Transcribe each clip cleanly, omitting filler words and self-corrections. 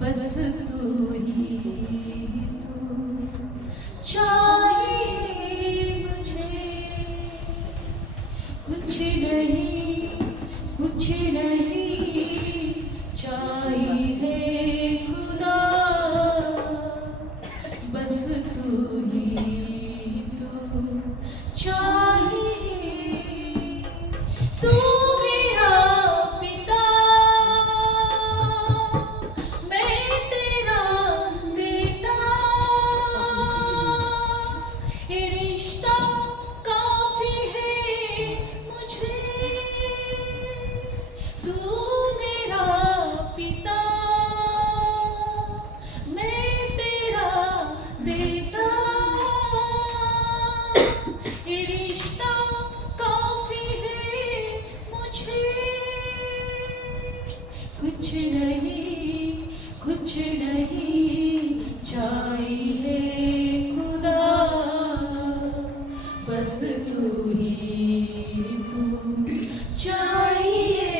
बस तू ही तू चाहिए मुझे, कुछ नहीं कुछ नहीं चाहिए खुदा, बस तू ही तू चाहिए। तू मेरा पिता, मैं तेरा बेटा, ये रिश्ता काफी है मुझे। तू मेरा पिता, मैं तेरा बेटा, ये रिश्ता काफी है मुझे। कुछ नहीं चाहिए खुदा, बस तू ही तू चाहिए।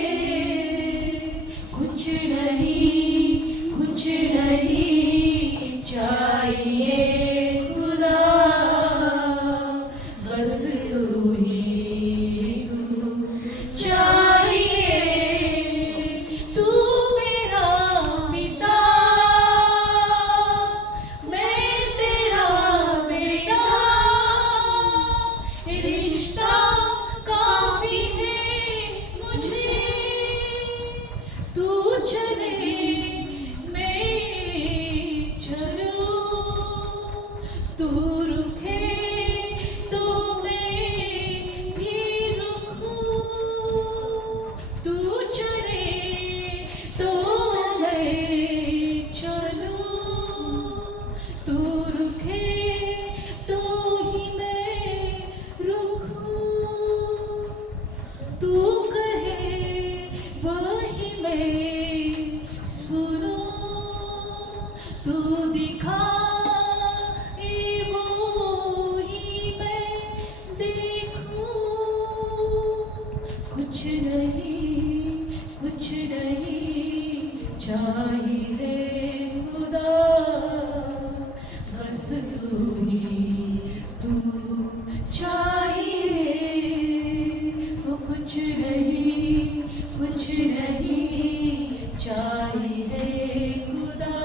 कुछ नहीं चाहिए खुदा, बस तू ही तू चाहिए। तू मेरा पिता, मैं तेरा बेटा, ये रिश्ता काफी है मुझे। तू चले मैं चलूं, तू रुके तो मैं भी रुकूं। तू चले तो मैं चलूं, तू रुके तो ही मैं रुकूं। तू कहे वही मैं सुनूं, तू दिखाए वो ही मैं देखूं। कुछ नहीं चाहिए खुदा, बस तू ही तू चाहिए। वो कुछ नहीं चाहिए खुदा,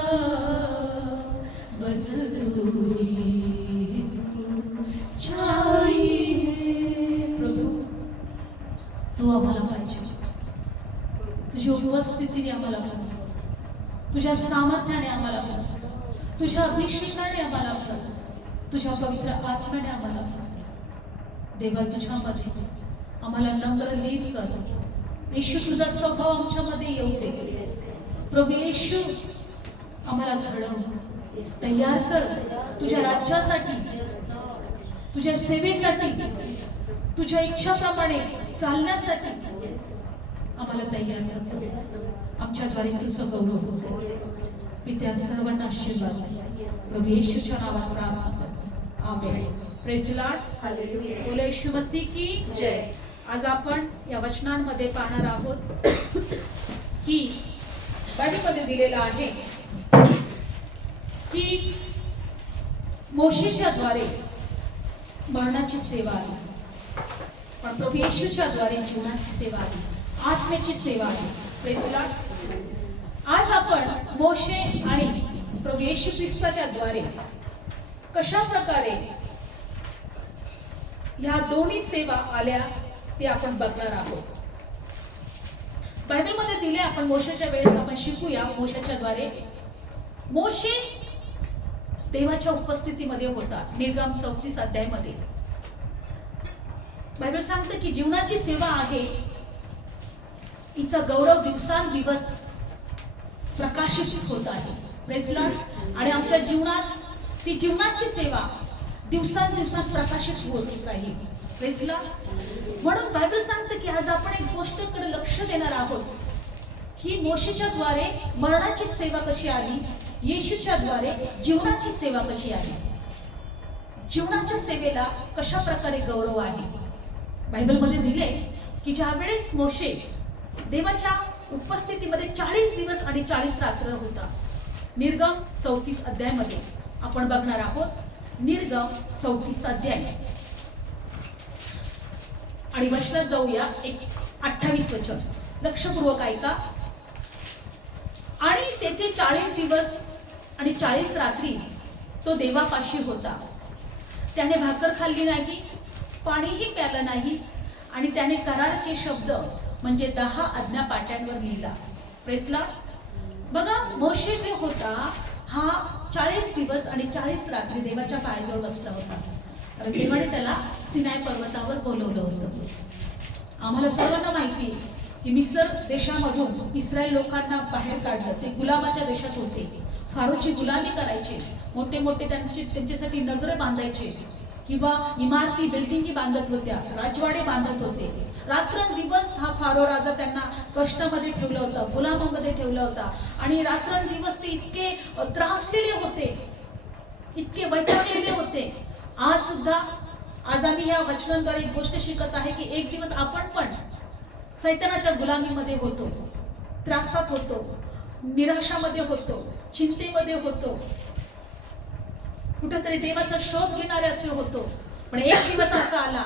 बस तू ही तू चाहिए। प्रभू, तू आम्हाला पाहिजे, तुझ्या उपस्थितीने आम्हाला पाहिजे, तुझ्या सामर्थ्याने आम्हाला पाहिजे, तुझ्या अभिषेकाने आम्हाला पाहिजे, तुझ्या पवित्र आत्म्याने आम्हाला पाहिजे। देवा, तुझ्यामध्ये आम्हाला नम्र लीन कर। येशू, तुझा स्वभाव आमच्यामध्ये येऊ दे। प्रभू येशू, आम्हाला घडव, तयार कर तुझ्या राज्यासाठी, तुझ्या सेवेसाठी, तुझ्या इच्छाप्रमाणे चालण्यासाठी आम्हाला तयार कर। आमच्याद्वारे तुझं गौरव हो। पित्या, सर्वांना आशीर्वाद दे। प्रभू येशूच्या नावात प्रार्थना करतो, amen. Praise the lord, hallelujah. बोला येशू मसीह की जय। आज आपण या वचनांमध्ये पाहणार आहोत की बायबलमध्ये दिलेलं आहे की मोशेच्या द्वारे मरणाची सेवा आली, पण प्रभू येशूच्या द्वारे जीवनाची सेवा आली, आत्म्याची सेवा आली। Praise the Lord. आज आपण मोशे आणि प्रभू येशू ख्रिस्ताच्या द्वारे कशा प्रकारे ह्या दोन्ही सेवा आल्या ते आपण बघणार आहोत। बायबलमध्ये दिले, आपण मोशेच्या वेळेस आपण शिकूया। मोशेच्या द्वारे मोशे देवाच्या उपस्थितीमध्ये होता। निर्गम 34 अध्यायामध्ये बायबल सांगते की जीवनाची सेवा आहे, हिचा गौरव दिवसांदिवस प्रकाशित होत आहे। Praise the Lord. आणि आमच्या जीवनात ती जीवनाची सेवा दिवसांदिवस प्रकाशित होत राहील। Praise the Lord. म्हणून बायबल सांगते की आज आपण एक गोष्टीकडे लक्ष देणार आहोत की मोशेच्या द्वारे मरणाची सेवा कशी आली, येशूच्या द्वारे जीवनाची सेवा कशी आली, जीवनाच्या सेवेला कशा प्रकारे गौरव आहे। बायबलमध्ये दिले की ज्या वेळेस मोशे देवाच्या उपस्थितीमध्ये 40 दिवस आणि 40 रात्र होता, निर्गम 34 अध्यायामध्ये आपण बघणार आहोत. निर्गम 34 अध्याय आणि वचनात जाऊया. 28 वचन लक्षपूर्वक ऐका. आणि तेथे 40 दिवस आणि 40 रात्री तो देवापाशी होता. त्याने भाकर खाल्ली नाही, पाणीही प्यालं नाही, आणि त्याने कराराचे शब्द म्हणजे 10 आज्ञा पाट्यांवर लिहिला. प्रेसला बघा, मोशे जो होता हा 40 दिवस आणि 40 रात्री देवाच्या पायाजवळ बसला होता. कारण देवाने त्याला सिनाय पर्वतावर बोलवलं होतं. आम्हाला सर्वांना माहिती की मिस्र देशामधून इस्रायल लोकांना बाहेर काढलं. ते गुलामाच्या देशात होते, फारोची गुलामी करायचे, मोठे मोठे त्यांच्यासाठी नगर बांधायचे किंवा इमारती बिल्डिंगी बांधत होत्या, राजवाडे बांधत होते. रात्रंदिवस हा फारो राजा त्यांना कष्टामध्ये ठेवला होता, गुलामामध्ये ठेवला होता. आणि रात्रंदिवस ते इतके त्रासलेले होते, इतके वैतागलेले होते. आज आम्ही या वचनांद्वारे एक गोष्ट शिकत आहे की एक दिवस आपण पण सैतानाच्या गुलामीमध्ये होतो, त्रासात होतो, निराशामध्ये होतो, चिंतेमध्ये होतो, कुठेतरी देवाचा शोध घेणारे असे होतो. पण एक दिवस असा आला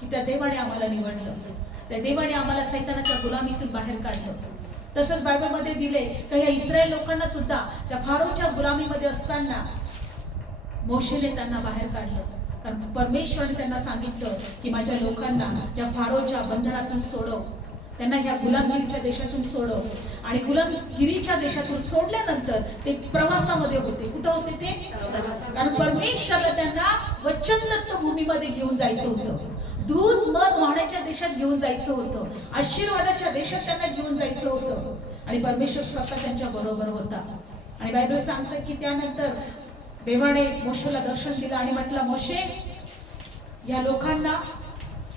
की त्या देवाने आम्हाला निवडलं, त्या देवाने आम्हाला सैतानाच्या गुलामीतून बाहेर काढलं. तसंच बायबलमध्ये दिले तर या इस्रायल लोकांना सुद्धा त्या फारोच्या गुलामीमध्ये असताना मोशेने त्यांना बाहेर काढलं. कारण परमेश्वराने त्यांना सांगितलं की माझ्या लोकांना त्या फारोच्या बंधनातून सोडव, त्यांना ह्या गुलामगिरीच्या देशातून सोडव. आणि गुलामगिरीच्या देशातून सोडल्यानंतर ते प्रवासामध्ये होते. कुठं होते ते? कारण परमेश्वराला त्यांना वचनदत्त भूमीमध्ये घेऊन जायचं होतं, दूध मध वाहण्याच्या देशात घेऊन जायचं होतं, आशीर्वादाच्या देशात त्यांना घेऊन जायचं होतं. आणि परमेश्वर स्वतः त्यांच्या बरोबर होता. आणि बायबल सांगतं की त्यानंतर देवाने मोशेला दर्शन दिलं आणि म्हटलं, मोशे, या लोकांना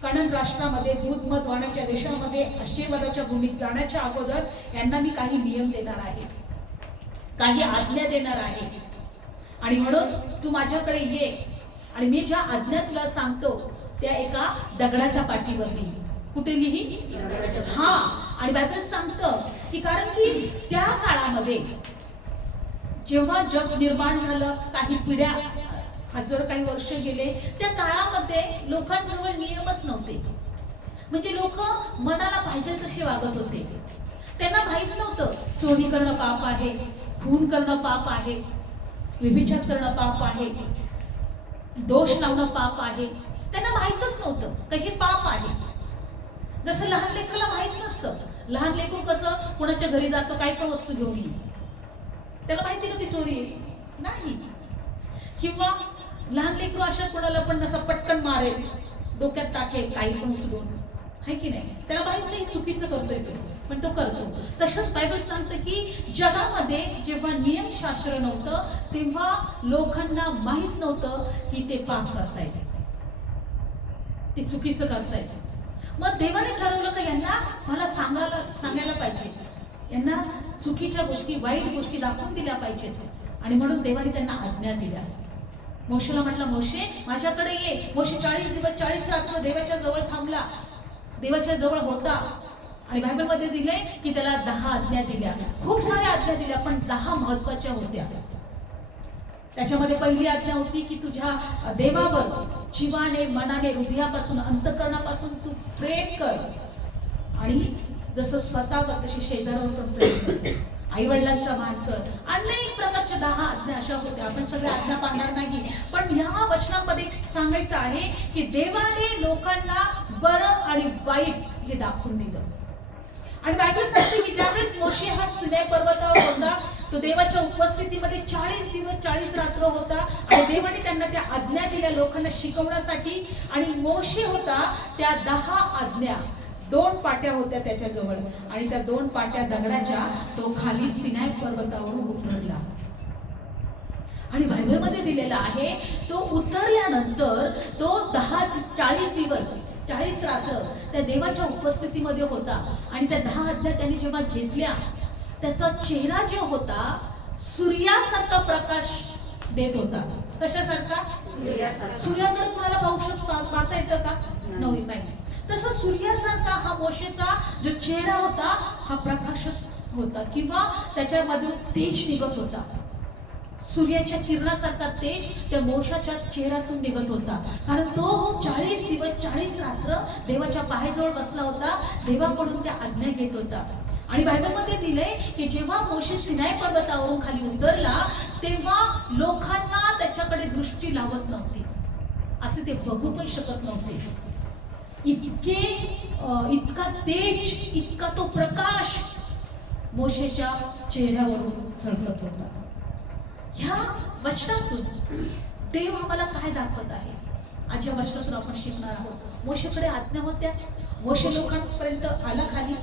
कनान राष्ट्रामध्ये दूध मध वाहण्याच्या देशामध्ये आशीर्वादाच्या भूमीत जाण्याच्या अगोदर यांना मी काही नियम देणार आहे, काही आज्ञा देणार आहे. आणि म्हणून तू माझ्याकडे ये आणि मी ज्या आज्ञा तुला सांगतो त्या एका दगडाच्या पाठीवर लिही. कुठे लिही? हा. आणि बायबल सांगतं की कारण की त्या काळामध्ये जेव्हा जग निर्माण झालं, काही पिढ्या, हजारो काही वर्ष गेले, त्या काळामध्ये लोकांजवळ नियमच नव्हते. म्हणजे लोक मनाला पाहिजे तसे वागत होते. त्यांना माहित नव्हतं चोरी करणं पाप आहे, खून करणं पाप आहे, व्यभिचार करणं पाप आहे, दोष लावणं पाप आहे. त्यांना माहितच नव्हतं तर हे पाप आहे. जसं लहान लेकराला माहित नसतं. लहान लेकरू कसं कोणाच्या घरी जातो, काय पण वस्तू घेऊन येईल, त्याला माहिती का ती चोरी आहे? नाही. किंवा लहान लेकरू अशा कोणाला पण असं पटकन मारेल, डोक्यात टाकेल, काही पण उचलून, आहे की नाही? त्याला माहित नाही चुकीचं करतोय तो, पण तो करतो. तसंच बायबल सांगतं की जगामध्ये जेव्हा नियमशास्त्र नव्हतं तेव्हा लोकांना माहित नव्हतं की ते पाप करतायत, ते चुकीचं करतायत. मग देवाने ठरवलं की यांना मला सांगायला पाहिजे, यांना चुकीच्या गोष्टी, वाईट गोष्टी दाखवून दिल्या पाहिजेत. आणि म्हणून देवाने त्यांना आज्ञा दिल्या. मोशेला म्हटलं, मोशे माझ्याकडे ये. मोशे 40 दिवस 40 रात्र देवाच्या जवळ थांबला, देवाच्या जवळ होता. आणि बायबलमध्ये दिले की त्याला 10 आज्ञा दिल्या. खूप साऱ्या आज्ञा दिल्या, पण 10 महत्वाच्या होत्या. त्याच्यामध्ये पहिली आज्ञा होती की तुझ्या देवावर जीवाने, मनाने, हृदयापासून, अंतःकरणापासून तू प्रेम कर. आणि जसं स्वतःवर तशी शेजाऱ्यावर पण प्रेम कर. आई वडिलांचा मान कर. अनेक प्रकारच्या 10 आज्ञा अशा होत्या. आपण सगळ्या आज्ञा पाळणार नाही, पण ह्या वचनामध्ये सांगायचं आहे की देवाने लोकांना बरं आणि वाईट हे दाखवून दिलं. आणि बायबल सांगते की ज्यावेळेस मोशे हा सिनाई पर्वतावर होता, तो देवाच्या उपस्थितीमध्ये 40 दिवस 40 रात्र होता. आणि देवाने त्यांना त्या आज्ञा दिल्या लोकांना शिकवण्यासाठी. आणि मोशे होता त्या 10 आज्ञा, 2 पाट्या होत्या त्याच्याजवळ, आणि त्या 2 पाट्या दगडाच्या तो खाली सिनाई पर्वतावरून उतरला. आणि बायबलमध्ये दिलेला आहे तो उतरल्यानंतर तो 40 दिवस 40 रात्र त्या देवाच्या उपस्थितीमध्ये होता. आणि त्या 10 आज्ञा त्यांनी जेव्हा घेतल्या, त्याचा चेहरा जो होता सूर्यासारखा प्रकाश देत होता. कशासारखा? सूर्याकडे तुम्हाला पाहता येतं का? नाही. तसं सूर्यासारखा हा मोशेचा जो चेहरा होता हा प्रकाशक होता, किंवा त्याच्यामधून तेज निघत होता. सूर्याच्या किरणासारखा तेज त्या मोशाच्या चेहऱ्यातून निघत होता, कारण तो 40 दिवस 40 रात्र देवाच्या पायाजवळ बसला होता, देवाकडून त्या आज्ञा घेत होता. आणि बायबलमध्ये दिलंय की जेव्हा मोशे सिनाई पर्वतावरून खाली उतरला तेव्हा लोकांना त्याच्याकडे दृष्टी लावत नव्हती, असे ते बघू पण शकत नव्हते. इतका तेज, इतका तो प्रकाश मोशेच्या चेहऱ्यावरून झळकत होता. ह्या वचनातून देव आम्हाला काय दाखवत आहे? आज या वचनातून आपण शिकणार आहोत. मोशेकडे आज्ञा होत्या, मोशे लोकांपर्यंत आला खाली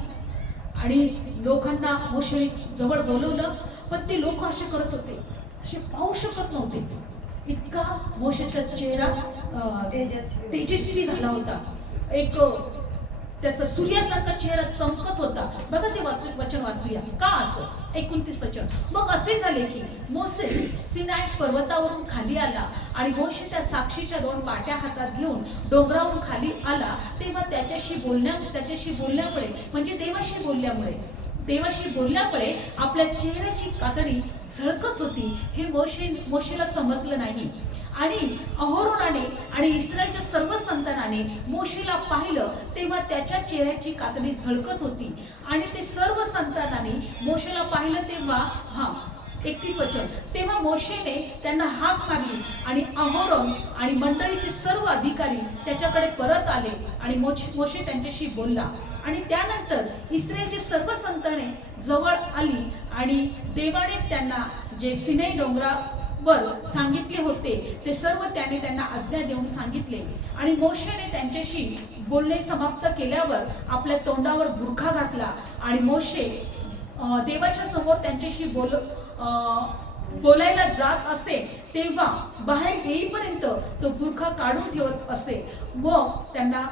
आणि लोकांना मोशे जवळ बोलवलं, पण ते लोक असे करत होते, असे पाहू शकत नव्हते. इतका मोशेचा चेहरा तेजस्वी झाला होता, एक त्याचा सूर्यासारखा चेहरा चमकत होता. बघा ते वचन वाचूया का असं. 29 वचन. मग असे झाले की मोशे सिनाई पर्वतावरून खाली आला आणि मोशे त्या साक्षीच्या 2 पाट्या हातात घेऊन डोंगरावरून खाली आला, तेव्हा त्याच्याशी बोलण्यामुळे म्हणजे देवाशी बोलल्यामुळे आपल्या चेहऱ्याची कातडी झळकत होती, हे मोशेला समजलं नाही. आणि अहोरोनाने आणि इस्रायलच्या सर्व संतानाने मोशेला पाहिलं तेव्हा त्याच्या चेहऱ्याची कातडी झळकत होती. आणि ते सर्व संतानाने मोशेला पाहिलं तेव्हा 31 वचन. तेव्हा मोशेने त्यांना हाक मारली आणि अहोरोन आणि मंडळीचे सर्व अधिकारी त्याच्याकडे परत आले आणि मोशे त्यांच्याशी बोलला. आणि त्यानंतर इस्रायलचे सर्व संताने जवळ आली आणि देवाने त्यांना जे सिनाई डोंगरावर सांगितले होते ते सर्व त्याने त्यांना आज्ञा देऊन सांगितले. आणि मोशेने त्यांच्याशी बोलणे समाप्त केल्यावर आपल्या तोंडावर बुरखा घातला आणि मोशे देवाच्या समोर त्यांच्याशी बोलायला जात असे तेव्हा बाहेर येईपर्यंत तो बुरखा काढून ठेवत असे. मग त्यांना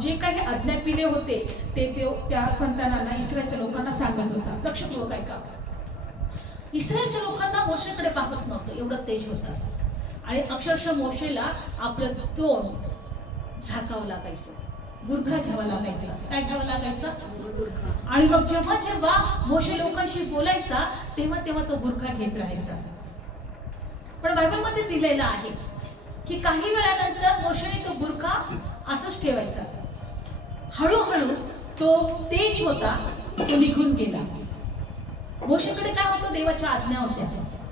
जे काही आज्ञापिले होते ते त्या संतानांना, इस्रायलच्या लोकांना सांगत होता. लक्षपूर्वक ऐका. इस्रायलच्या लोकांना मोशेकडे पाहत नव्हतं, एवढं तेज होतं. आणि अक्षरशः मोशेला आपलं तोंड झाकावं लागायचं, बुरखा घ्यावा लागायचा. काय घ्यावं लागायचं? आणि मग जेव्हा मोशे लोकांशी बोलायचा तेव्हा तो बुरखा घेत राहायचा. पण बायबलमध्ये दिलेलं आहे की काही वेळानंतर मोशेने तो बुरखा असंच ठेवायचा. हळूहळू तो तेज होता तो निघून गेला. मोशेकडे काय होतं? देवाच्या आज्ञा होत्या.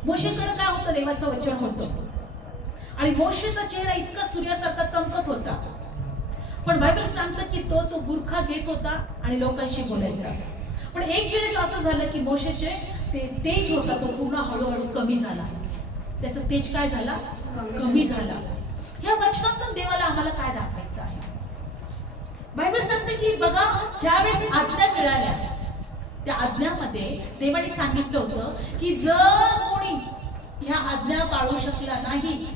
मोशेकडे काय होतं? देवाचं वचन होतं. आणि मोशेचा चेहरा इतका सूर्यासारखा चमकत होता. पण बायबल सांगतं की तो बुरखा घेत होता आणि लोकांशी बोलायचा. पण एक वेळेस असं झालं की मोशेचे ते तेज होता तो पूर्ण हळूहळू कमी झाला. त्याचा तेज काय झाला? कमी झाला. या वचनातून देवाला आम्हाला काय दाखवायचं आहे? बायबल सांगते की बघा, ज्यावेळेस आज्ञा मिळाल्या त्या आज्ञामध्ये देवाने सांगितलं होतं की जर कोणी ह्या आज्ञा पाळू शकला नाही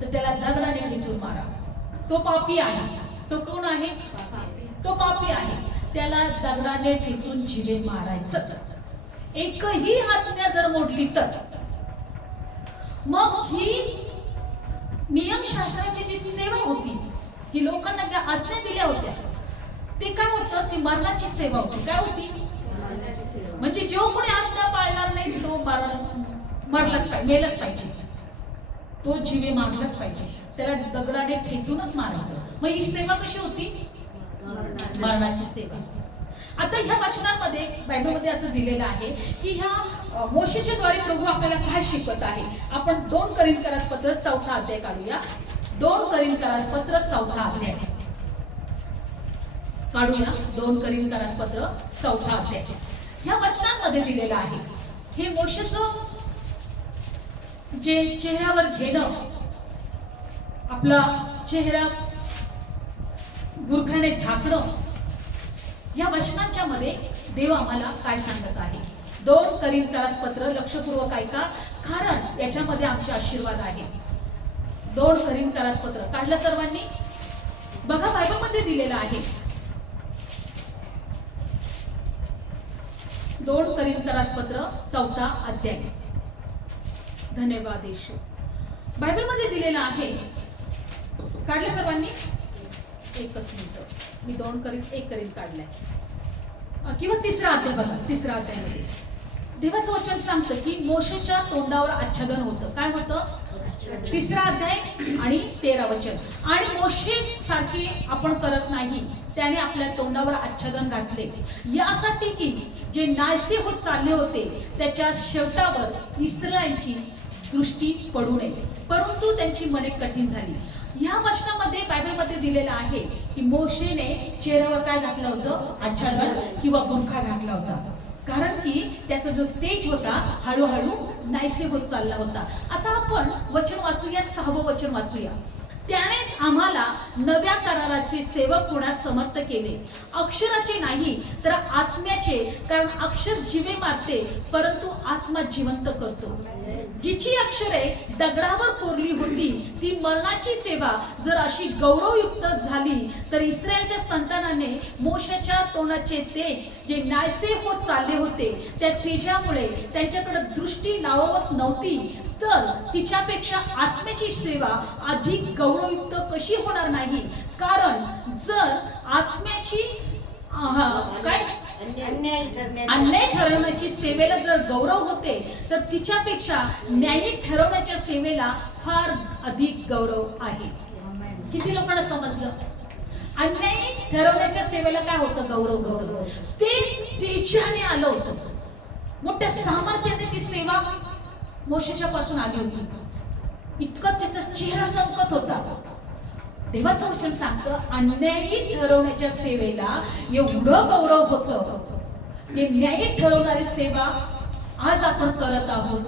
तर त्याला दगडाने ठेचून मारा. तो पापी आहे. तो कोण आहे? तो पापी आहे. त्याला दगडाने ठेचून जिवे मारायचं. एकही आज्ञा जर मोडली तर मग ही नियमशास्त्राची जी सेवा होती, ही लोकांना ज्या आज्ञा दिल्या होत्या ते काय होतं? ती मरणाची सेवा होती. काय होती? म्हणजे जो कोणी आज्ञा पाळणार नाही तो मरलाच पाहिजे, मेलच पाहिजे, तो जिवे मारलाच पाहिजे, त्याला दगडाने ठेचूनच मारायचं. मग ही सेवा कशी होती? मरणाची सेवा. आता ह्या वचनामध्ये बायबलमध्ये असं दिलेलं आहे की ह्या मोशेच्या द्वारे प्रभू आपल्याला काय शिकवत आहे. आपण 2 करिंथकरास पत्र 4 अध्याय काढूया. 2 करिंथकरास पत्र 4 अध्याय काढूया. 2 करिंथकरास पत्र 4 अध्याय. ह्या वचनामध्ये दिलेलं आहे हे मोशेचं जे चेहऱ्यावर घेणं, आपला चेहरा बुरखाने झाकणं, या वचनाच्या मध्ये देव आम्हाला काय सांगत आहे. 2 करिंथकरास पत्र लक्षपूर्वक ऐका, कारण याच्यामध्ये आमचे आशीर्वाद आहे. 2 करिंथकरास पत्र काढलं सर्वांनी? बघा बायबलमध्ये दिलेलं आहे. 2 करिंथकरास पत्र 4 अध्याय. धन्यवाद येशू. बायबलमध्ये दिलेलं आहे. काढलं सर्वांनी? एकच मिनिट, मी 1 करिंथ काढलाय. किंवा 3 अध्याय बघा. 3 अध्यायामध्ये देवाचं वचन सांगतं की मोशेच्या तोंडावर आच्छादन होतं. काय होतं? 3रा अध्याय आणि 13 वचन. आणि मोशे सारखे आपण करत नाही, त्याने आपल्या तोंडावर आच्छादन घातले यासाठी की जे नायसे होत चालले होते त्याच्या शेवटावर इस्रायलांची दृष्टी पडू नये, परंतु त्यांची मने कठीण झाली. या वचनामध्ये बायबलमध्ये दिलेलं आहे की मोशेने चेहऱ्यावर काय घातलं होतं? आच्छादन किंवा बुरखा घातला होता, कारण की त्याचा जो तेज होता हळूहळू नाहीसे होत चालला होता. आता आपण वचन वाचूया, 6वं वचन वाचूया. त्यानेच आम्हाला नव्या कराराचे सेवक होण्यास समर्थ केले, अक्षराचे नाही तर आत्म्याचे, कारण अक्षर जीवे मारते परंतु आत्मा जिवंत करतो. जिची अक्षरे दगडावर कोरली होती ती मरणाची सेवा जर अशी गौरवयुक्त झाली तर इस्रायलच्या संतानाने मोशेच्या तोंडाचे तेज जे नायसे होत चालले होते त्या तेजामुळे त्यांच्याकडे दृष्टी लावत नव्हती, तर तिच्यापेक्षा आत्म्याची सेवा अधिक गौरवयुक्त कशी होणार नाही? कारण जर आत्म्याची काय अन्याय ठरवण्याची सेवेला जर गौरव होते तर तिच्यापेक्षा न्यायी ठरवण्याच्या सेवेला फार अधिक गौरव आहे. किती लोकांना समजलं? अन्यायी ठरवण्याच्या सेवेला काय होतं? गौरव होतं. ते तेजाने आलं होतं, मोठ्या सामर्थ्याने ती सेवा मोशेच्या पासून आली होती. इतकं त्याचा चेहरा चमकत होता. देवाचं वचन सांगतं अन्यायी ठरवण्याच्या सेवेला एवढं गौरव होतं. हे न्यायी ठरवणारी सेवा आज आपण करत आहोत,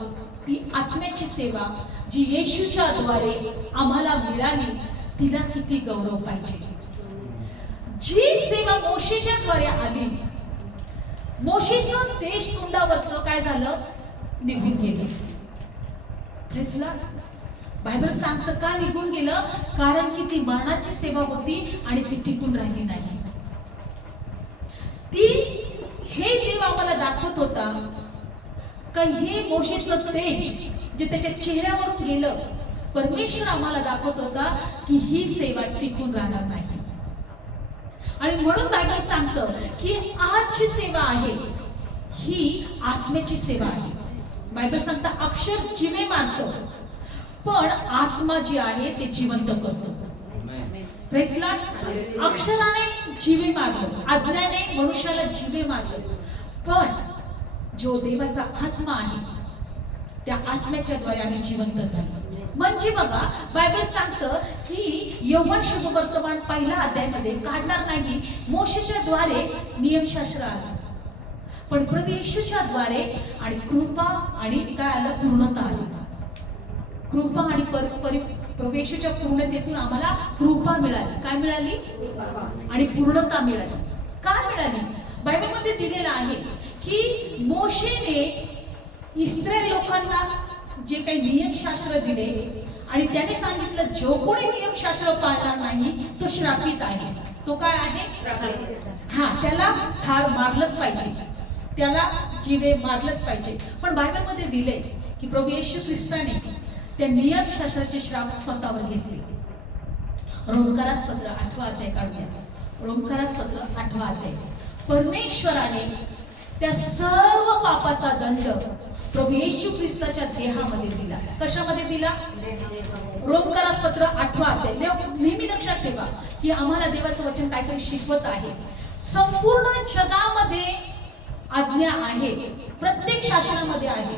ती आत्म्याची सेवा जी येशूच्या द्वारे आम्हाला मिळाली, तिला किती गौरव पाहिजे. जी सेवा मोशेच्या द्वारे आली, मोशेचं तेज तोंडावरचं काय झालं? निघून गेलं. Praise Lord. बायबल सांगतं का निघून गेलं? कारण की ती मरणाची सेवा होती आणि ती टिकून राहिली नाही. ती हे देव आम्हाला दाखवत होता का हे मोशेचं तेज जे त्याच्या चेहऱ्यावरून गेलं, परमेश्वर आम्हाला दाखवत होता की ही सेवा टिकून राहणार नाही. आणि म्हणून बायबल सांगतं की आजची सेवा आहे ही आत्म्याची सेवा आहे. बायबल सांगतं अक्षर जीवे मारतं पण आत्मा जी आहे ते जिवंत करतो. Praise Lord. अक्षराने जीवे मारलं, आज्ञाने मनुष्याला जीवे मारलं, पण जो देवाचा आत्मा आहे त्या आत्म्याच्या द्वारे आम्ही जिवंत झालो. म्हणजे बघा बायबल सांगतं की यौवन शुभवर्तमान 1 अध्यायामध्ये काढणार नाही, मोशेच्या द्वारे नियमशास्त्र आलं, पण प्रभू येशूच्या द्वारे आणि कृपा आणि काय आलं? पूर्णता आली. कृपा आणि प्रभू येशूच्या पूर्णतेतून आम्हाला कृपा मिळाली. काय मिळाली? आणि पूर्णता मिळाली. का मिळाली? बायबलमध्ये दिलेलं आहे की मोशेने इस्रायल लोकांना जे काही नियमशास्त्र दिले आणि त्याने सांगितलं जो कोणी नियमशास्त्र पाळणार नाही तो श्रापित आहे. तो काय आहे? हा, त्याला ठार मारलंच पाहिजे, त्याला जीवे मारलंच पाहिजे. पण बायबलमध्ये दिले की प्रभू येशू ख्रिस्ताने त्या नियमशास्त्राचे श्राप स्वतःवर घेतले. रोमकारास पत्र 8 अध्याय काढूया. रोमकारास पत्र 8 अध्याय. परमेश्वराने त्या सर्व पापाचा दंड प्रभू येशू ख्रिस्ताच्या देहामध्ये दिला. कशामध्ये दिला? रोमकारास पत्र 8 अध्याय. नेहमी लक्षात ठेवा की आम्हाला देवाचं वचन काहीतरी शिकवत आहे. संपूर्ण जगामध्ये आज्ञा आहे, प्रत्येक शास्त्रामध्ये आहे.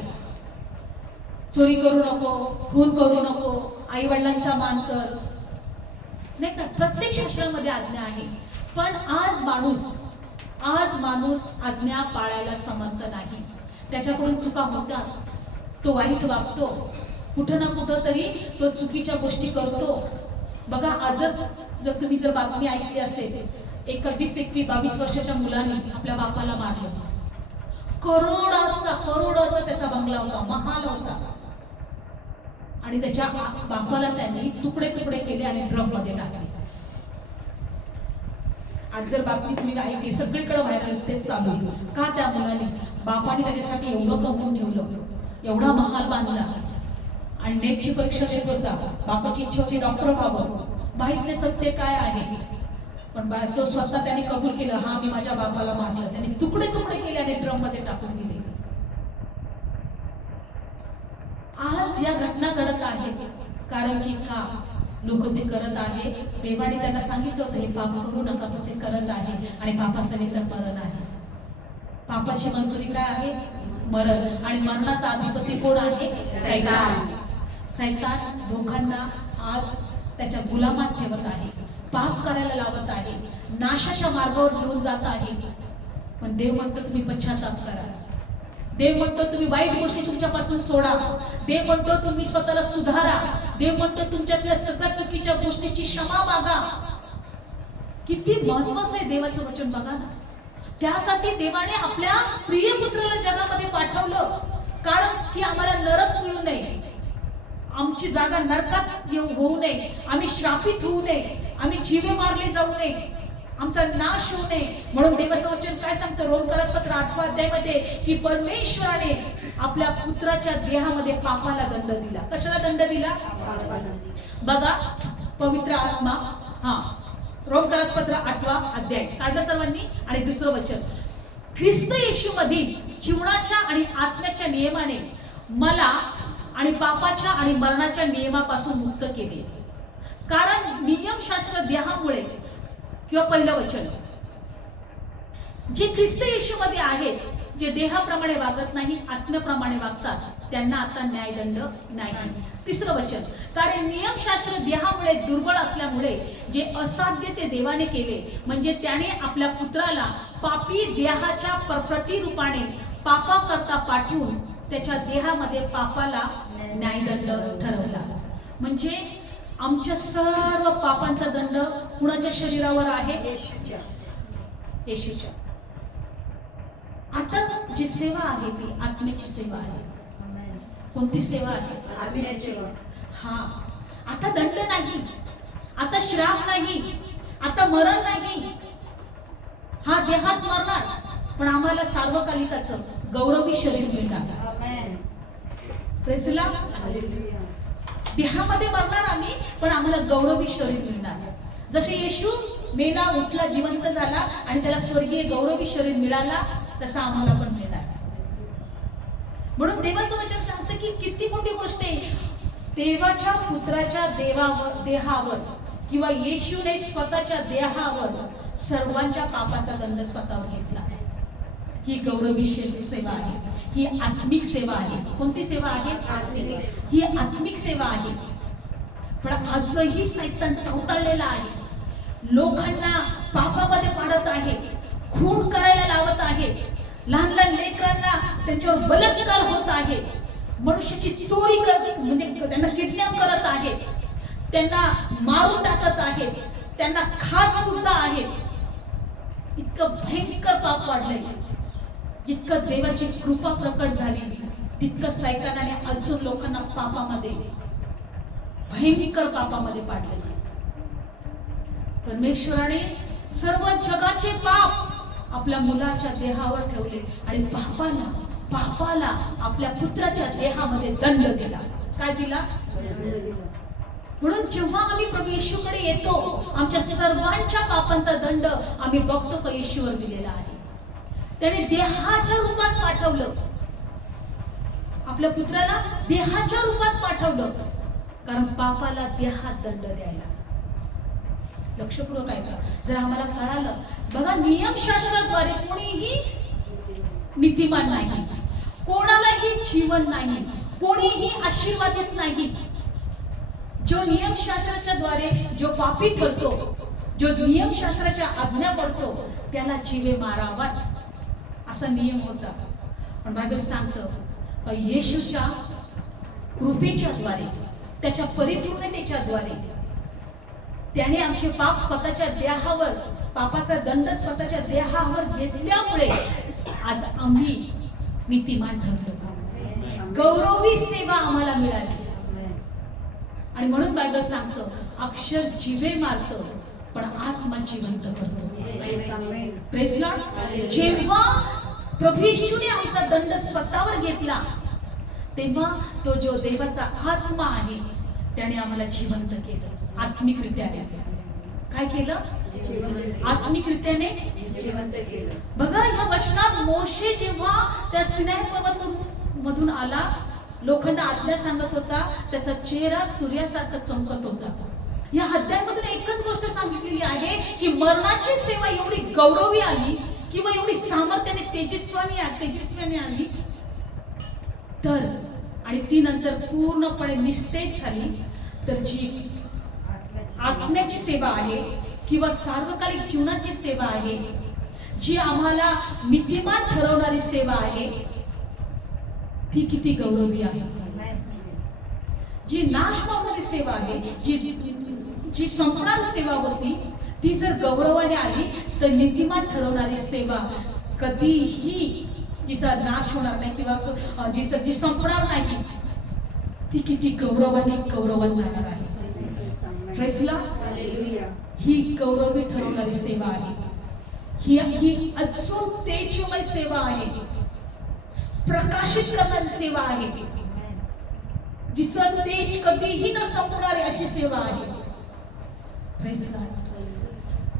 चोरी करू नको, खून करू नको, आई वडिलांचा मान कर, नाही का? प्रत्येक शास्त्रामध्ये आज्ञा आहे. पण आज माणूस आज्ञा पाळायला समर्थ नाही. त्याच्याकडून चुका होतात, तो वाईट वागतो, कुठं ना कुठं तरी तो चुकीच्या गोष्टी करतो. बघा आजच जर तुम्ही बातमी ऐकली असेल, एक 21-22 वर्षाच्या मुलाने आपल्या बापाला मारलं. करोडाचा त्याचा बंगला होता, महाल होता, आणि त्याच्या बापाला त्यांनी तुकडे केले आणि ड्रम मध्ये टाकले. आज जर बातमी तुम्ही ऐकली, सगळीकडे व्हायरल तेच चालू आहे. का? त्या मुलाने, बापाने त्याच्यासाठी एवढं कमवून ठेवलं, एवढा महाल बांधला आणि नेटची परीक्षा देत होता. बापाची इच्छा होती डॉक्टर व्हावं, माहितले सत्य काय आहे, पण तो स्वतः त्याने कबूल केलं, हा मी माझ्या बापाला मारलं. त्याने तुकडे केले आणि ड्रम मध्ये टाकून दिले. आज या घटना घडत आहेत कारण की का लोक ते करत आहे. देवाने त्यांना सांगितलं होतं हे पाप करू नका, पण ते करत आहे आणि पापाचं वेतन मरण आहे. पापाची मंजुरी काय आहे? मरण. आणि मरणाचा अधिपती कोण आहे? सैतान. सैतान लोकांना आज त्याच्या गुलामात ठेवत आहे, पाप करायला लावत आहे, नाशाच्या मार्गावर घेऊन जात आहे. पण देव म्हणतो तुम्ही पश्चाताप करा. देव म्हणतो तुम्ही वाईट गोष्टी तुमच्यापासून सोडा. देव म्हणतो तुम्ही स्वतःला सुधारा. देव म्हणतो तुमच्यातल्या सगळ्या चुकीच्या गोष्टीची क्षमा मागा. किती महत्वाचं आहे देवाचं वचन बघा ना. त्यासाठी देवाने आपल्या प्रिय पुत्राला जगामध्ये पाठवलं, कारण की आम्हाला नरक मिळू नये, आमची जागा नरकात होऊ नये, आम्ही श्रापित होऊ नये, आम्ही जीवे मारले जाऊ नये, आमचा नाश होऊ नये. म्हणून देवाचं वचन काय सांगतं रोमकरास पत्र 8व्या अध्यायामध्ये की परमेश्वराने आपल्या पुत्राच्या देहामध्ये पापाला दंड दिला. कशाला दंड दिला? बघा पवित्र आत्मा. रोमकरास पत्र 8वा अध्याय काढलं सर्वांनी. आणि दुसरं वचन, ख्रिस्त येशू मधील जीवनाच्या आणि आत्म्याच्या नियमाने मला आणि पापाच्या आणि मरणाच्या नियमापासून मुक्त केले. कारण नियमशास्त्र देहामुळे, किंवा पहिलं वचन, जे ख्रिस्त येशू मध्ये आहेत, जे देहाप्रमाणे वागत नाही आत्म्याप्रमाणे वागतात, त्यांना आता न्यायदंड नाही. तिसरं वचन, कारण नियमशास्त्र देहामुळे दुर्बळ असल्यामुळे जे असाध्य ते देवाने केले, म्हणजे त्याने आपल्या पुत्राला पापी देहाच्या प्रतिरूपाने पापाकरता पाठवून त्याच्या देहामध्ये पापाला न्यायदंड ठरवला. म्हणजे आमच्या सर्व पापांचा दंड कुणाच्या शरीरावर आहे? येशूच्या. आता जी सेवा आहे ती आत्म्याची सेवा आहे. कोणती सेवा आहे? आता दंड नाही, आता श्राप नाही, आता मरण नाही. हा देहात मरणार, पण आम्हाला सार्वकालिकाचं गौरवी शरीर मिळणार. Praise the Lord. देहामध्ये मरणार आम्ही, पण आम्हाला गौरवी शरीर मिळणार. जसे येशू मेला, उठला, जिवंत झाला आणि त्याला स्वर्गीय गौरवी शरीर मिळाला, तसा आम्हाला पण मिळणार. म्हणून देवाचं वचन सांगतं की किती मोठी गोष्ट आहे. देवाच्या पुत्राच्या देहावर किंवा येशूने स्वतःच्या देहावर सर्वांच्या पापाचा दंड स्वतःवर घेतला. ही गौरवी सेवा आहे, ही आत्मिक सेवा आहे. कोणती सेवा आहे? ही आत्मिक सेवा आहे. पण आजही सैतान चौताळलेला आहे, लोकांना पापामध्ये पाडत आहे, खून करायला लावत आहे, लहान लहान लेकरांना त्यांच्यावर बलात्कार होत आहे, मनुष्याची चोरी करत, म्हणजे त्यांना किडनॅप करत आहेत, त्यांना मारून टाकत आहेत, त्यांना खात सुद्धा आहेत. इतकं भयंकर पाप वाढलंय. जितकं देवाची कृपा प्रकट झाली, तितकं सैतानाने अजून लोकांना पापामध्ये, भयंकर पापामध्ये पाडले. परमेश्वराने सर्व जगाचे पाप आपल्या मुलाच्या देहावर ठेवले आणि पापाला आपल्या पुत्राच्या देहामध्ये दंड दिला. काय दिला? म्हणून जेव्हा आम्ही प्रभू येशूकडे येतो, आमच्या सर्वांच्या पापांचा दंड आम्ही बघतो का येशूवर दिलेला आहे. त्याने देहाच्या रूपात पाठवलं, आपल्या पुत्राला देहाच्या रूपात पाठवलं, कारण पापाला देहात दंड द्यायला. लक्षपूर्वक ऐका. जर आम्हाला कळालं, बघा नियमशास्त्राद्वारे कोणीही नीतिमान नाही, कोणालाही जीवन नाही, कोणीही आशीर्वादित नाही. जो नियमशास्त्राच्या द्वारे जो पापी ठरतो, जो नियमशास्त्राच्या आज्ञा पडतो, त्याला जीवे मारावाच असा नियम होता. पण बायबल सांगतं येशूच्या कृपेच्या द्वारे, त्याच्या परिपूर्णतेच्या द्वारे त्याने आमचे पाप स्वतःच्या देहावर, पापाचा दंड स्वतःच्या देहावर घेतल्यामुळे आज आम्ही नीतिमान ठरलो. गौरवी सेवा आम्हाला मिळाली. आणि म्हणून बायबल सांगतं अक्षर जीवे मारतो पण आत्मा जिवंत करतो. Praise the Lord. जेव्हा प्रभू येशूने आमचा दंड स्वतःवर घेतला, तेव्हा तो जो देवाचा आत्मा आहे त्याने आम्हाला जिवंत केलं. आत्मिकरित्याने काय केलं? आत्मिकरित्याने जिवंत केलं. बघा ह्या वचनात मोशे जेव्हा त्या सिनाई पर्वतामधून आला, लोखंड आज्ञा सांगत होता, त्याचा चेहरा सूर्यासारखा चमकत होता. या अध्यायामधून एकच गोष्ट सांगितलेली आहे की मरणाची सेवा एवढी गौरवी आली किंवा एवढी सामर्थ्याने तेजस्वानी आली तर, आणि ती नंतर पूर्णपणे निस्तेज झाली तर जी आत्म्याची सेवा आहे किंवा सार्वकालिक जीवनाची सेवा आहे, जी आम्हाला नीतिमान ठरवणारी सेवा आहे, ती किती गौरवी आहे. जी नाश पावणारी सेवा आहे, जी संपणारी सेवा होती, ती जर गौरवाने आली तर नीतिमान ठरवणारी सेवा कधीही जिचा नाश होणार नाही किंवा जी संपणार नाही, ती किती गौरवान जाणार आहे. Praise lord. ही गौरवी ठरवणारी सेवा आहे. ही अजून तेजमय सेवा आहे, प्रकाशित करणारी सेवा आहे, जिचं तेज कधीही न संपणारी अशी सेवा आहे. Praise Lord.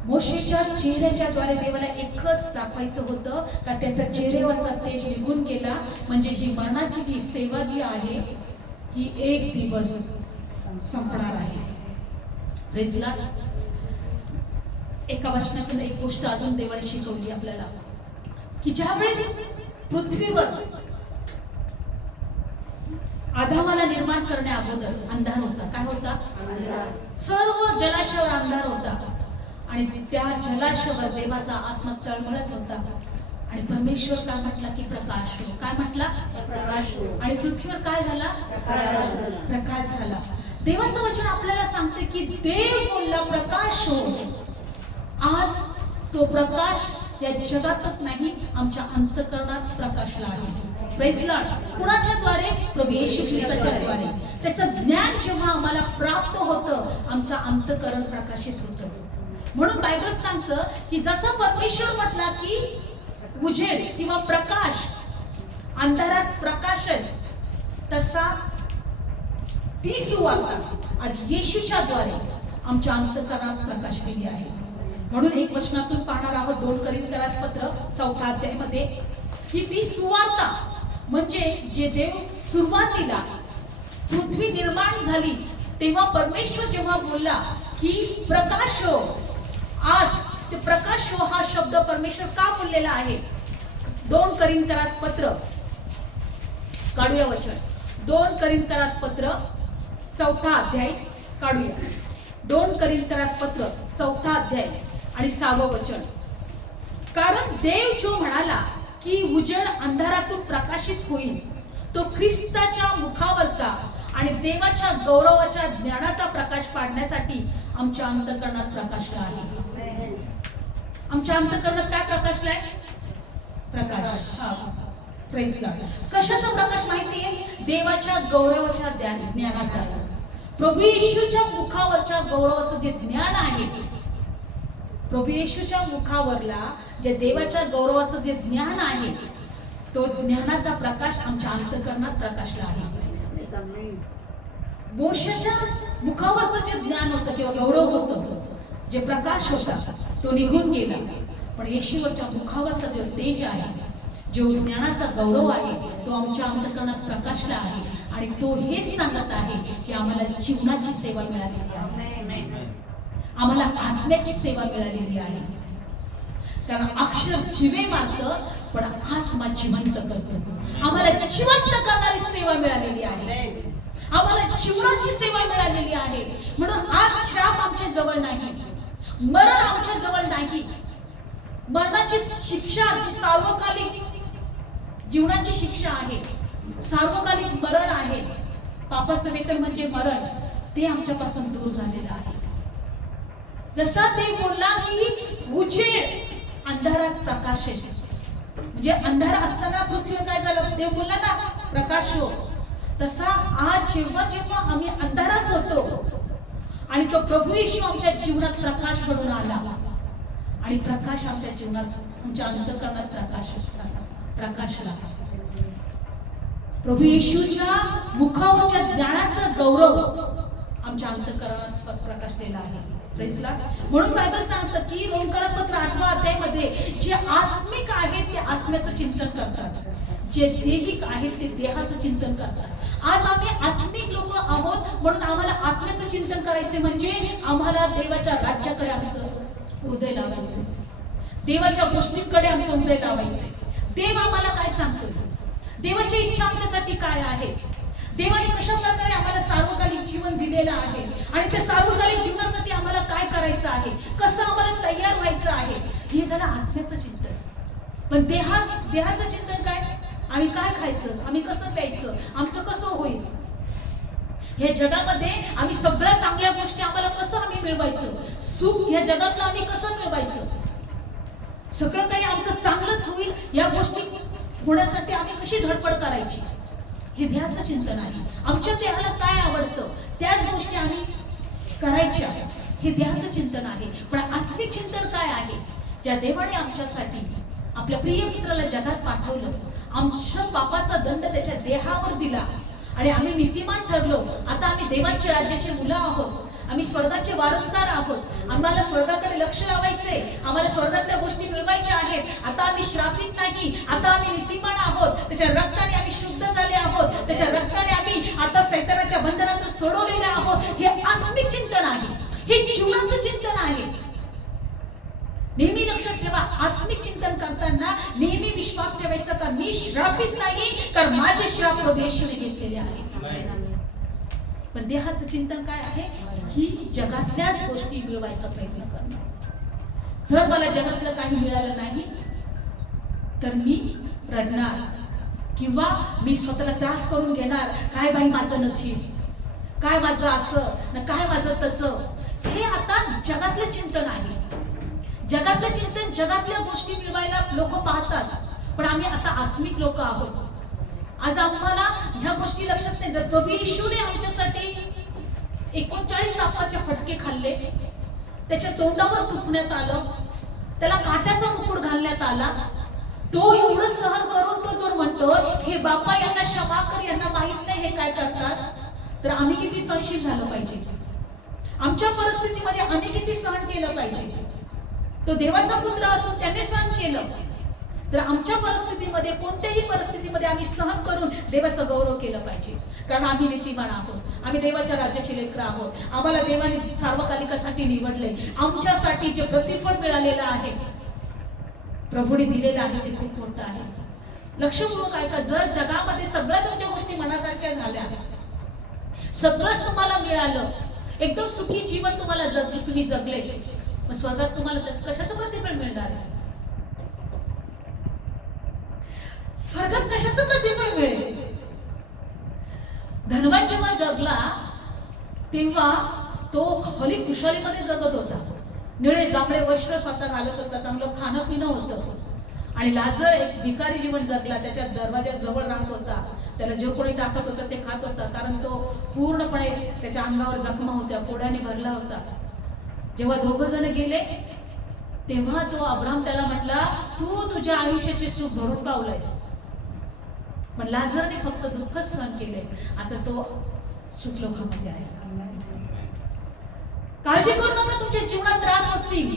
मोशेच्या चेहऱ्याच्या द्वारे देवाला एकच दाखवायचं होतं का त्याचा चेहऱ्यावरचा तेज निघून गेला, म्हणजे ही मरणाची जी सेवा जी आहे ही एक दिवस संपणार आहे. Praise Lord. एका वचनातून एक गोष्ट अजून देवाने शिकवली आपल्याला की ज्यावेळेस पृथ्वीवर आदामाला निर्माण करण्या अगोदर अंधार होता. काय होता? सर्व जलाशयावर अंधार होता आणि त्या जलाशयावर देवाचा आत्मा तळमळत होता आणि परमेश्वर काय म्हटला की प्रकाश हो. काय म्हटला? प्रकाश हो. आणि पृथ्वीवर काय झाला? प्रकाश झाला. देवाचं वचन आपल्याला सांगते की देव बोलला प्रकाश हो. आज तो प्रकाश या जगातच नाही, आमच्या अंतःकरणात प्रकाशला आहे. Praise Lord. कुणाच्या द्वारे? प्रभू येशू ख्रिस्ताच्या द्वारे. त्याचं ज्ञान जेव्हा आम्हाला प्राप्त होतं, आमचं अंतःकरण प्रकाशित होतं. म्हणून बायबल सांगतं की जसं परमेश्वर म्हटला की उजेड किंवा प्रकाश, अंधारात प्रकाश आहे, तसा ती सुवार्ता आज येशूच्या द्वारे आमच्या अंतःकरणात प्रकाश केली आहे. म्हणून एक वचनातून पाहणार आहोत 2 कोरिन्थीय पत्र 4 अध्यायामध्ये की ती सुवार्ता म्हणजे जे देव सुरुवातीला पृथ्वी निर्माण झाली तेव्हा परमेश्वर जेव्हा बोलला की प्रकाश हो, आज ते प्रकाश हो हा शब्द परमेश्वर का बोललेला आहे? 2 कोरिन्थीय पत्र काढूया वचन. 2 कोरिन्थीय पत्र 4 अध्याय काढूया. 2 कोरिन्थीय पत्र 4 अध्याय आणि 6 वचन. कारण देव जो म्हणाला की उजेड अंधारातून प्रकाशित होईल, तो ख्रिस्ताच्या मुखावरचा आणि देवाच्या गौरवाच्या ज्ञानाचा प्रकाश पाडण्यासाठी आमच्या अंतःकरणात प्रकाशला आहे. आमच्या अंतःकरणात काय प्रकाशलाय? प्रकाश. Praise Lord. कशाचा प्रकाश माहितीये? देवाच्या गौरवाच्या ज्ञानाचा. प्रभू येशूच्या मुखावरच्या गौरवाचं जे ज्ञान आहे, प्रभू येशूच्या मुखावरला जे देवाच्या गौरवाचं जे ज्ञान आहे, तो ज्ञानाचा प्रकाश आमच्या अंतःकरणात प्रकाशला आहे. मोशेच्या मुखावरचं जे ज्ञान होतं किंवा गौरव होतं, जे प्रकाश होता, तो निघून गेला. पण येशूवरच्या मुखावरचा जो तेज आहे, जो ज्ञानाचा गौरव आहे, तो आमच्या अंतःकरणात प्रकाशला आहे. आणि तो हेच सांगत आहे की आम्हाला जीवनाची सेवा मिळालेली आहे, आम्हाला आत्म्याची सेवा मिळालेली आहे. कारण अक्षर जिवे मारतं पण आत्मा जिवंत करतो. आम्हाला जिवंत करणारी सेवा मिळालेली आहे, आम्हाला जीवनाची सेवा मिळालेली आहे. म्हणून आज श्राप आमच्या जवळ नाही, मरण आमच्या जवळ नाही. मरणाची शिक्षा जी सार्वकालिक जीवनाची शिक्षा आहे, सार्वकालिक मरण आहे, पापाचं वेतन म्हणजे मरण, ते आमच्यापासून दूर झालेलं आहे. जसा देव बोलला की उजेड अंधारात प्रकाश आहे, म्हणजे अंधार असताना पृथ्वीवर काय झालं? देव बोलला ना प्रकाश हो. तसा आज जेव्हा जेव्हा आम्ही अंधारात होतो आणि तो प्रभू येशू आमच्या जीवनात प्रकाश बनून आला आणि प्रकाश आमच्या जीवनात, आमच्या अंतःकरणात प्रकाशला. प्रभू येशूच्या मुखावरच्या ज्ञानाचा गौरव आमच्या अंतःकरणात प्रकाशलेला आहे. Praise Lord. म्हणून बायबल सांगतं की रोमकरास पत्र 8 अध्यायामध्ये जे आत्मिक आहेत ते आत्म्याचं चिंतन करतात, जे देहिक आहेत ते देहाचं चिंतन करतात। आज आम्ही आत्मिक लोक आहोत म्हणून आम्हाला आत्म्याचं चिंतन करायचे म्हणजे आम्हाला देवाच्या राज्याकडे आमचं हृदय लावायचं, देवाच्या गोष्टींकडे आमचं हृदय लावायचं। देव आम्हाला काय सांगतोय, देवाची इच्छा आमच्यासाठी काय आहे, देवाने कशा प्रकारे आम्हाला सार्वकालिक जीवन दिलेलं आहे आणि त्या सार्वकालिक जीवनासाठी आम्हाला काय करायचं आहे, कसं आम्हाला तयार व्हायचं आहे, हे झालं आत्म्याचं चिंतन। पण देहाचं चिंतन काय, आम्ही काय खायचं, आम्ही कसं प्यायचं, आमचं कसं होईल, या जगामध्ये आम्ही सगळ्या चांगल्या गोष्टी आम्हाला कसं आम्ही मिळवायचं, सुख या जगातलं आम्ही कसं मिळवायचं, सगळं काही आमचं चांगलंच होईल या गोष्टी होण्यासाठी आम्ही कशी धडपड करायची, हे देहाचं चिंतन आहे। आमच्या देहाला काय आवडतं त्याच गोष्टी आम्ही करायच्या, हे देहाचं चिंतन आहे। पण आत्मिक चिंतन काय आहे, ज्या देवाने आमच्यासाठी आपल्या प्रिय मित्राला जगात पाठवलं, आमच्या पापाचा दंड त्याच्या देहावर दिला आणि आम्ही नीतिमान ठरलो। आता आम्ही देवाच्या राज्याची मुलं आहोत, आम्ही स्वर्गाचे वारसदार आहोत, आम्हाला स्वर्गाकडे लक्ष लावायचे, आम्हाला स्वर्गातल्या गोष्टी मिळवायच्या आहेत। आता आम्ही श्रापित नाही, आता आम्ही नीतिमान आहोत, त्याच्या रक्ताने आम्ही शुद्ध झाले आहोत, त्याच्या रक्ताने आम्ही आता शैतानाच्या बंधनातून सोडवलेले आहोत। हे आत्मिक चिंतन आहे, हे जीवनाचं चिंतन आहे। नेहमी लक्षात ठेवा, आत्मिक चिंतन करताना नेहमी विश्वास ठेवायचा का मी श्रापित नाही, कारण माझे श्राप प्रभू येशूने घेतलेले आहेत। पण देहाचं चिंतन काय आहे, ही जगातल्याच गोष्टी मिळवायचा प्रयत्न करणं। जर मला जगातलं काही मिळालं नाही तर मी रडणार किंवा मी स्वतःला त्रास करून घेणार, काय बाई माझं नशीब, काय माझं असं ना काय माझं तसं। हे आता जगातलं चिंतन आहे। जगातलं चिंतन, जगातल्या गोष्टी मिळवायला लोक पाहतात, पण आम्ही आता आत्मिक लोक आहोत। आज आम्हाला ह्या गोष्टी लक्षात नाही। जर प्रभू येशूने आमच्यासाठी 39 तापाचे फटके खाल्ले, त्याच्या तोंडावर थुंकण्यात आलं, त्याला काट्याचा मुकुट घालण्यात आला, तो एवढं सहन करून तो जर म्हणतो हे बाप्पा यांना क्षमा कर, यांना माहित नाही हे काय करतात, तर आम्ही किती सहनशील झालं पाहिजे, आमच्या परिस्थितीमध्ये आम्ही किती सहन केलं पाहिजे। तो देवाचा पुत्र असून त्याने सहन केलं, तर आमच्या परिस्थितीमध्ये कोणत्याही परिस्थितीमध्ये आम्ही सहन करून देवाचा गौरव केलं पाहिजे, कारण आम्ही नीतिमान आहोत, आम्ही देवाच्या राज्याची लेकरं आहोत, आम्हाला देवाने सार्वकालिकासाठी निवडले, आमच्यासाठी जे प्रतिफळ मिळालेलं आहे प्रभूने दिलेलं आहे ते खूप मोठं आहे। लक्षपूर्वक ऐका, जर जगामध्ये सगळ्या तुमच्या गोष्टी मनासारख्या झाल्या, सगळंच तुम्हाला मिळालं, एकदम सुखी जीवन तुम्हाला तुम्ही जगले, मग स्वर्गात तुम्हाला त्याच कशाचं प्रतिफळ मिळणार, स्वर्गात कशाचं प्रतिफळ मिळेल। धनवान जेव्हा जगला तेव्हा तो खली कुशालीमध्ये जगत होता, निळे जांभळे वस्त्र स्वतः घालत होता, चांगलं खाणं पिणं होतं। आणि लाजर एक भिकारी जीवन जगला, त्याच्या दरवाजा जवळ राहत होता, त्याला जे कोणी टाकत होतं ते खात होता, कारण तो पूर्णपणे त्याच्या अंगावर जखमा होत्या, फोडाने भरला होता। जेव्हा दोघं जण गेले तेव्हा तो अब्राम त्याला म्हटला, तू तुझ्या आयुष्याचे सुख भरून पावलायस, पण लाजरने फक्त दुःखच सहन केले, आता तो सुखलोकामध्ये आहे। काळजी करू नका, तुमच्या जीवनात त्रास असतील,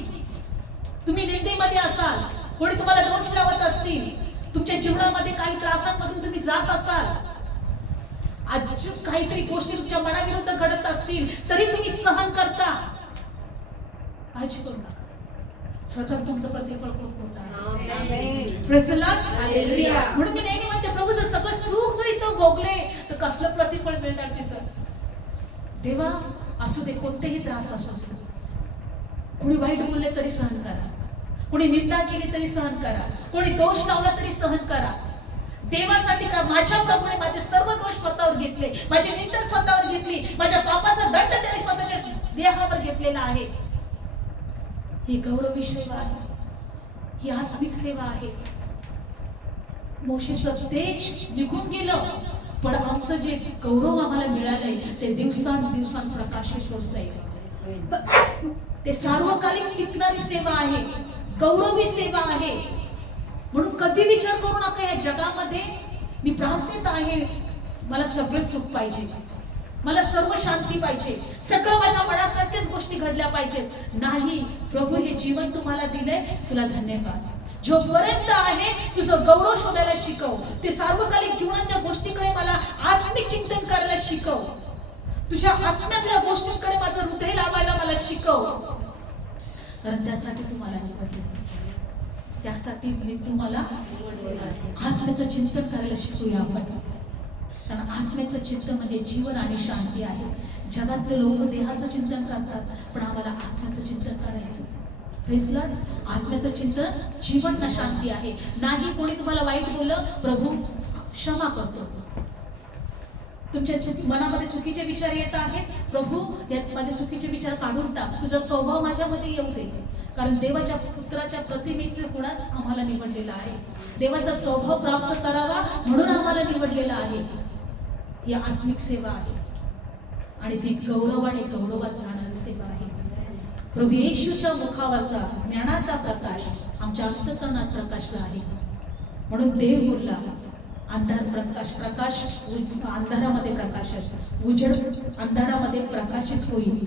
तुम्ही निंदेमध्ये असाल, कोणी तुम्हाला दोष लावत असतील, तुमच्या जीवनामध्ये काही त्रासांमधून तुम्ही जात असाल, आज काहीतरी गोष्टी तुमच्या मनाविरुद्ध घडत असतील तरी तुम्ही सहन करता, काळजी करू नका, स्वर्गात तुमचं प्रतिफळ खूप मोठं आहे। Praise the lord, hallelujah. म्हणून मी नेहमी म्हणते, प्रभू जर सगळं सुख जर इथं भोगले तर कसलं प्रतिफळ मिळणार तिथं। देवा असू दे, कोणतेही त्रास असू दे, कोणी वाईट बोलले तरी सहन करा, कोणी निंदा केली तरी सहन करा, कोणी दोष लावला तरी सहन करा, देवासाठी का माझ्या प्रभूने माझे सर्व दोष स्वतःवर घेतले, माझी निंदा स्वतःवर घेतली, माझ्या पापाचा दंड त्याने स्वतःच्या देहावर घेतलेला आहे। ही गौरवी सेवा आहे, ही आत्मिक सेवा आहे। मोशेचं तेज निघून गेलं, पण आमचं जे गौरव आम्हाला मिळालंय ते दिवसांदिवसां प्रकाशित होत जाईल। ते सार्वकालिक टिकणारी सेवा आहे, गौरवी सेवा आहे। म्हणून कधी विचार करू नका या जगामध्ये मी प्रार्थनेत आहे, मला सगळं सुख पाहिजे, मला सर्व शांती पाहिजे, सगळं माझ्या मनासारख्याच गोष्टी घडल्या पाहिजेत। नाही, प्रभू हे जीवन तुम्हाला दिले, तुला धन्यवाद, जोपर्यंत आहे तुझं गौरव शोधायला शिकव. ते सार्वकालिक जीवनाच्या गोष्टीकडे मला आत्मिक चिंतन करायला शिकव. तुझ्या आत्म्यातल्या गोष्टींकडे माझं हृदय लावायला मला शिकव. कारण त्यासाठी तुम्हाला निवडले, त्यासाठीच मी तुम्हाला आत्म्याचं चिंतन करायला शिकूया आपण. कारण आत्म्याचं चिंतन म्हणजे जीवन आणि शांती आहे. जगातले लोक देहाचं चिंतन करतात, पण आम्हाला आत्म्याचं चिंतन करायचं. Praise Lord. आत्म्याचं चिंतन जीवन ना शांती आहे. नाही कोणी तुम्हाला वाईट बोललं, प्रभू क्षमा करतो. तुमच्या मनामध्ये चुकीचे विचार येत आहेत, प्रभू यात माझे चुकीचे विचार काढून टाक. तुझा स्वभाव माझ्यामध्ये येऊ दे. कारण देवाच्या पुत्राच्या प्रतिमेचे होण्यास आम्हाला निवडलेला आहे. देवाचा स्वभाव प्राप्त करावा म्हणून आम्हाला निवडलेला आहे. ही आत्मिक सेवा आहे आणि ती गौरवाने गौरवात जाणारी सेवा आहे. प्रभू येशूच्या मुखावरचा ज्ञानाचा प्रकाश आमच्या अंतःकरणात प्रकाशला आहे. म्हणून देव बोलला, अंधार प्रकाश, प्रकाश अंधारामध्ये प्रकाश, उजेड अंधारामध्ये प्रकाशित होईल.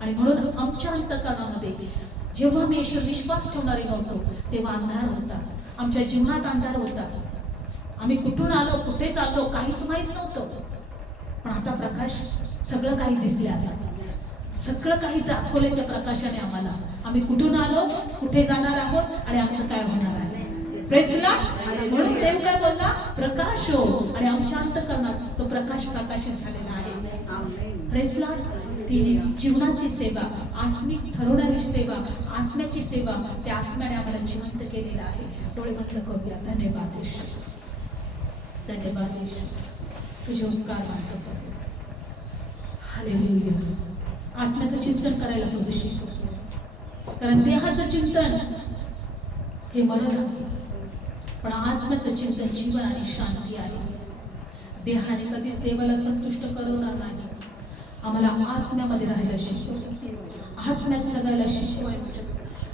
आणि म्हणून आमच्या अंतःकरणामध्ये जेव्हा मी ईश्वर विश्वास ठेवणारे नव्हतो तेव्हा अंधार होता. आमच्या जीवनात अंधार होता. आम्ही कुठून आलो, कुठे चाललो काहीच माहित नव्हतं. पण आता प्रकाश, सगळं काही दिसले. आता सगळं काही दाखवले त्या प्रकाशाने आम्हाला. आम्ही कुठून आलो, कुठे जाणार आहोत आणि आमचं काय होणार आहे. Praise Lord. म्हणून देव काय बोलला, प्रकाश हो. आणि आमच्या अंतःकरणात तो प्रकाश प्रकाशित झालेला आहे. Praise Lord. ती जीवनाची सेवा, आत्मिक ठरवणारी सेवा, आत्म्याची सेवा, त्या आत्म्याने आम्हाला जिवंत केलेला आहे. डोळे बंद करूया. धन्यवाद येशू, धन्यवाद येशू, तुझे उपकार मानतो प्रभू. हालेलुया. आत्म्याचं चिंतन करायला प्रभू शिकव. कारण देहाचं चिंतन हे मरण आहे, पण आत्म्याचं चिंतन जीवन आणि शांती आहे. देहाने कधीच देवाला संतुष्ट करवणार नाही. आम्हाला आत्म्यामध्ये राहायला शिकव, आत्म्यात सगळ्याला शिकवायचं.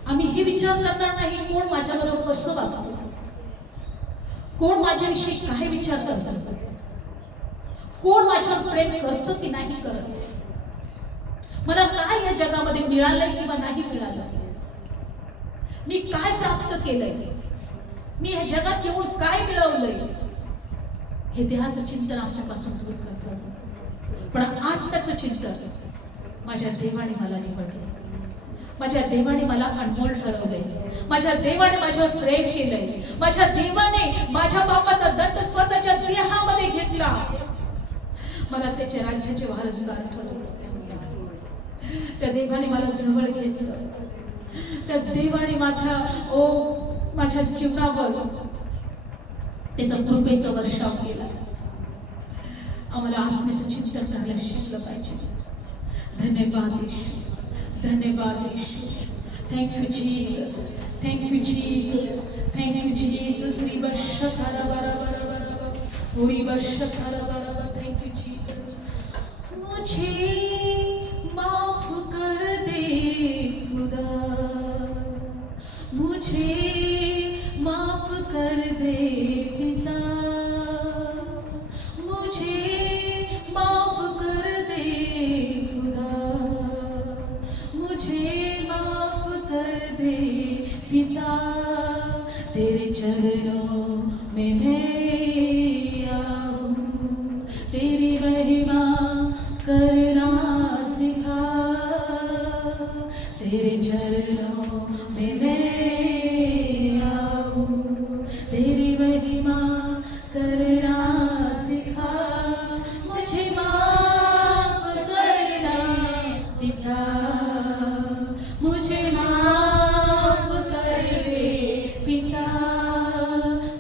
आम्ही हे विचार करणार नाही कोण माझ्याबरोबर कसं वागतं, कोण माझ्याविषयी काय विचार करतं, कोण माझ्यावर प्रेम करतं की नाही करत, मला काय या जगामध्ये मिळालंय किंवा नाही मिळालं, मी काय प्राप्त केलंय, मी या जगात येऊन काय मिळवलंय. हे देहाचं चिंतन आमच्यापासून दूर करतो. पण आत्म्याचं चिंतन, माझ्या देवाने मला निवडले, माझ्या देवाने मला अनमोल ठरवलंय, माझ्या देवाने माझ्यावर प्रेम केलंय, माझ्या देवाने माझ्या पापाचा दंड स्वतःच्या देहामध्ये घेतला, मला त्याच्या राज्याचे वारसदार ठरवलं. त्या देवाने मला जवळ घेतलं, त्या देवाने माझ्या जीवनावर त्याचा कृपेचा वर्षाव केला. आम्हाला आत्म्याचं चिंतन करायला शिकलं पाहिजे. धन्यवाद येशू, धन्यवाद Yeshu. Thank you Jesus, thank you Jesus, thank you Jesus. Thank you Jesus. मुझे माफ कर दे खुदा, मुझे माफ कर दे पिता, मुझे माफ कर दे खुदा, मुझे माफ कर दे पिता. तेरे चरणों में मैं आऊं, तेरी महिमा करना सिखा. तेरे चरणों में मैं आऊं, तेरी महिमा करना सिखा. मुझे माफ करना पिता, मुझे माफ कर दे पिता,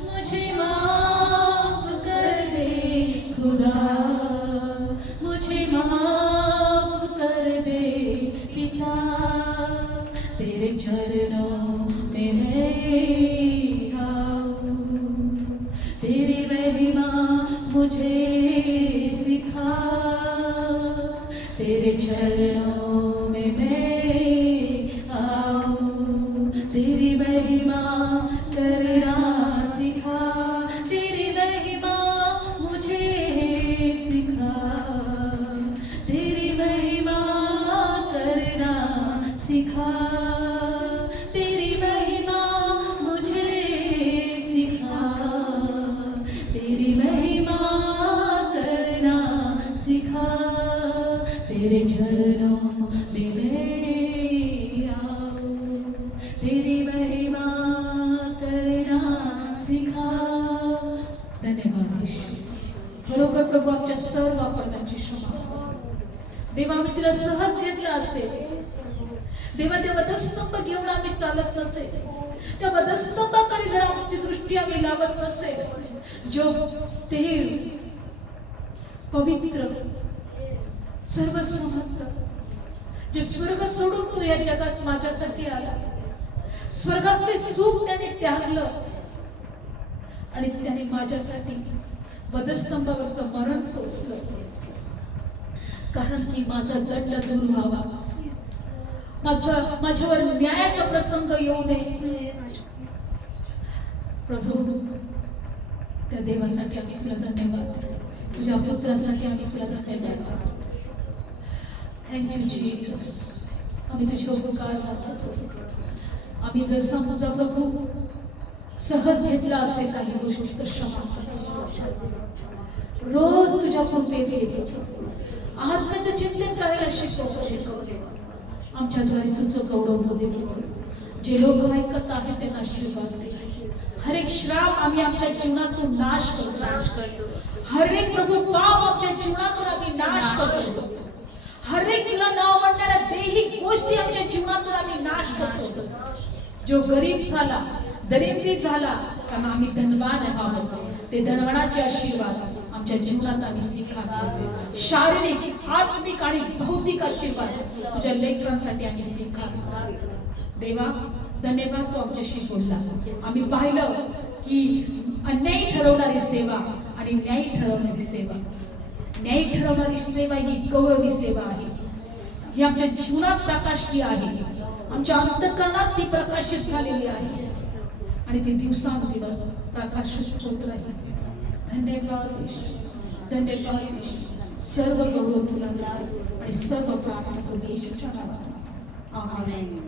मुझे माफ कर दे खुदा, मुझे माफ कर दे पिता. तेरे चरणों में मैं आऊं, तेरी महिमा मुझे सिखा. तेरे चरणों में मैं आऊं, तेरी महिमा करना सिखा. तेरी महिमा मुझे सिखा, तेरी महिमा करना सिखा. तेरी महिमा मुझे तेरे चरणों में मैं आऊं, तेरी महिमा करना सिखा. धन्यवाद ईश्वर. खरोखर प्रभू आमच्या सर्व अपराधांची क्षमा. देवा आम्ही तुला सहज घेतला असेल. देवा त्या वधस्तंभ घेऊन आम्ही चालत नसेल, त्या वधस्तंभाकडे जर आमची दृष्टी आम्ही लावत नसेल, जो देव पवित्र सर्वसमर्थ, जे स्वर्ग सोडून तू या जगात माझ्यासाठी आला, स्वर्गातले सुख त्याने त्यागलं आणि त्याने माझ्यासाठी वधस्तंभावरचं मरण सोसलं, कारण की माझा दंड दूर व्हावा, माझ्यावर न्यायाचा प्रसंग येऊ नये. प्रभू त्या देवासाठी आम्ही तुला धन्यवाद, तुझ्या पुत्रासाठी आम्ही तुला धन्यवाद. Thank you Jesus. आम्ही तुझे उपकार मानतो. आम्ही जर समजा प्रभू सहज घेतला असेल काही गोष्टी तर क्षमा कर. रोज तुझ्या कृपेत येतो. आत्म्याचं चिंतन करायला शिकव. आमच्याद्वारे तुझं गौरव होऊ दे. जे लोक ऐकत आहेत त्यांना आशीर्वाद दे. हर एक श्राप आम्ही आमच्या जीवनातून नाश करतो. हर एक प्रभू पाप आमच्या जीवनातून आम्ही नाश करतो. हर एक तुला नाव म्हणणाऱ्या दैहिक गोष्टी आमच्या जीवनातून आम्ही नाश करतो. जो गरीब झाला, दरिद्रीत झाला, कारण आम्ही धनवान व्हावं, ते धनवानाचे आशीर्वाद आमच्या जीवनात आम्ही स्वीकारतो. शारीरिक, आत्मिक आणि भौतिक आशीर्वाद तुझ्या लेकरांसाठी आम्ही स्वीकारतो. देवा धन्यवाद, तू आमच्याशी बोलला. आम्ही पाहिलं की अन्यायी ठरवणारी सेवा आणि न्यायी ठरवणारी सेवा, न्यायी ठरवणारी सेवा ही गौरवी सेवा आहे. ही आमच्या जीवनात प्रकाशली आहे, आमच्या अंतःकरणात ती प्रकाशित झालेली आहे आणि ती दिवसांदिवस प्रकाशित होत राहील. धन्यवाद धन्यवाद. सर्व गौरव तुला आणि सर्व प्रार्थना प्रभू येशूच्या नावात. आमेन.